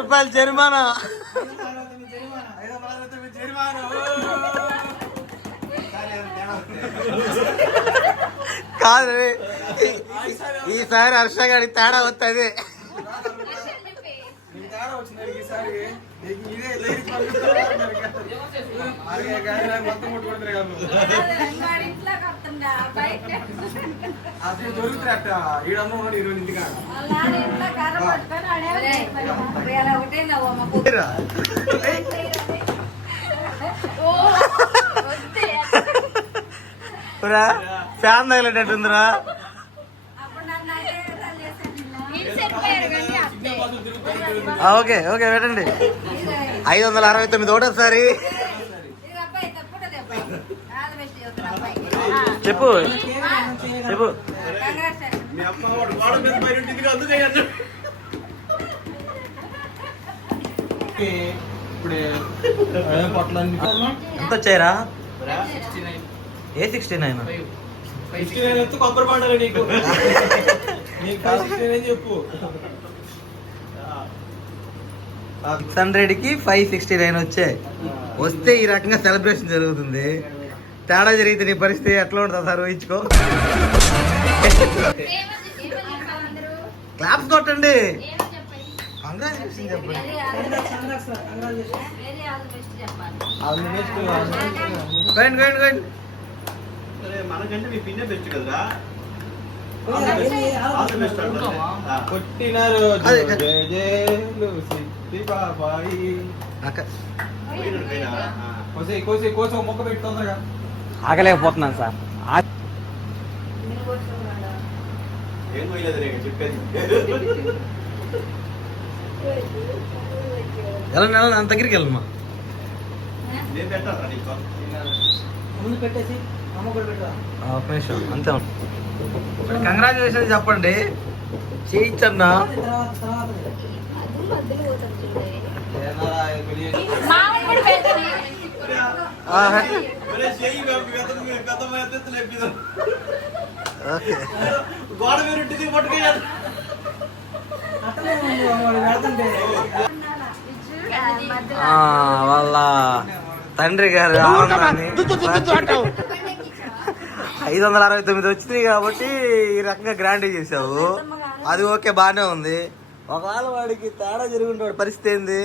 రూపాయలు జరిమానా. కాదు, ఈసారి హర్ష గారి తేడా వస్తుంది. ఫ్యాన్ తగిలేటట్టుందిరా. ఓకే ఓకే పెట్టండి. 569 ఒకటోసారి చెప్పు చెప్పు. ఎంత వచ్చాయిరా? A69 కొబ్బరి పండాలి నీకు. చెప్పు. 600కి 569 వచ్చాయి. వస్తే ఈ రకంగా సెలబ్రేషన్ జరుగుతుంది. తేడా జరిగితే నీ పరిస్థితి ఎట్లా ఉంటుంది సార్? ఊహించుకో. క్లాప్స్ కొట్టండి. కంగ్రాచులేషన్ చెప్పండి. మనకంటే మీ పిన్నే బెస్ట్ కదరా. కొట్టినారు మొక్క పెట్టుకుందా. ఆగలేకపోతున్నాను సార్. ఏం పోయలేదు చెప్పేది. వెళ్ళండి వెళ్ళండి, అంత దగ్గరికి వెళ్ళమ్మా. నేను పెట్టాలా నీకు ముందు పెట్టేసి అమ్మ కూడా పెట్టా. ఒక నిమిషం అంతే. కంగ్రాచులేషన్ చెప్పండి. చేయించన్నా. గోడ మీరు పట్టుకోవాలి. వాళ్ళ తండ్రి గారు 569 వచ్చింది కాబట్టి ఈ రకంగా గ్రాండ్ చేసావు. అది ఓకే, బానే ఉంది. ఒకవేళ వాడికి తేడా జరుగుంటే వాడి పరిస్థితి ఏంది?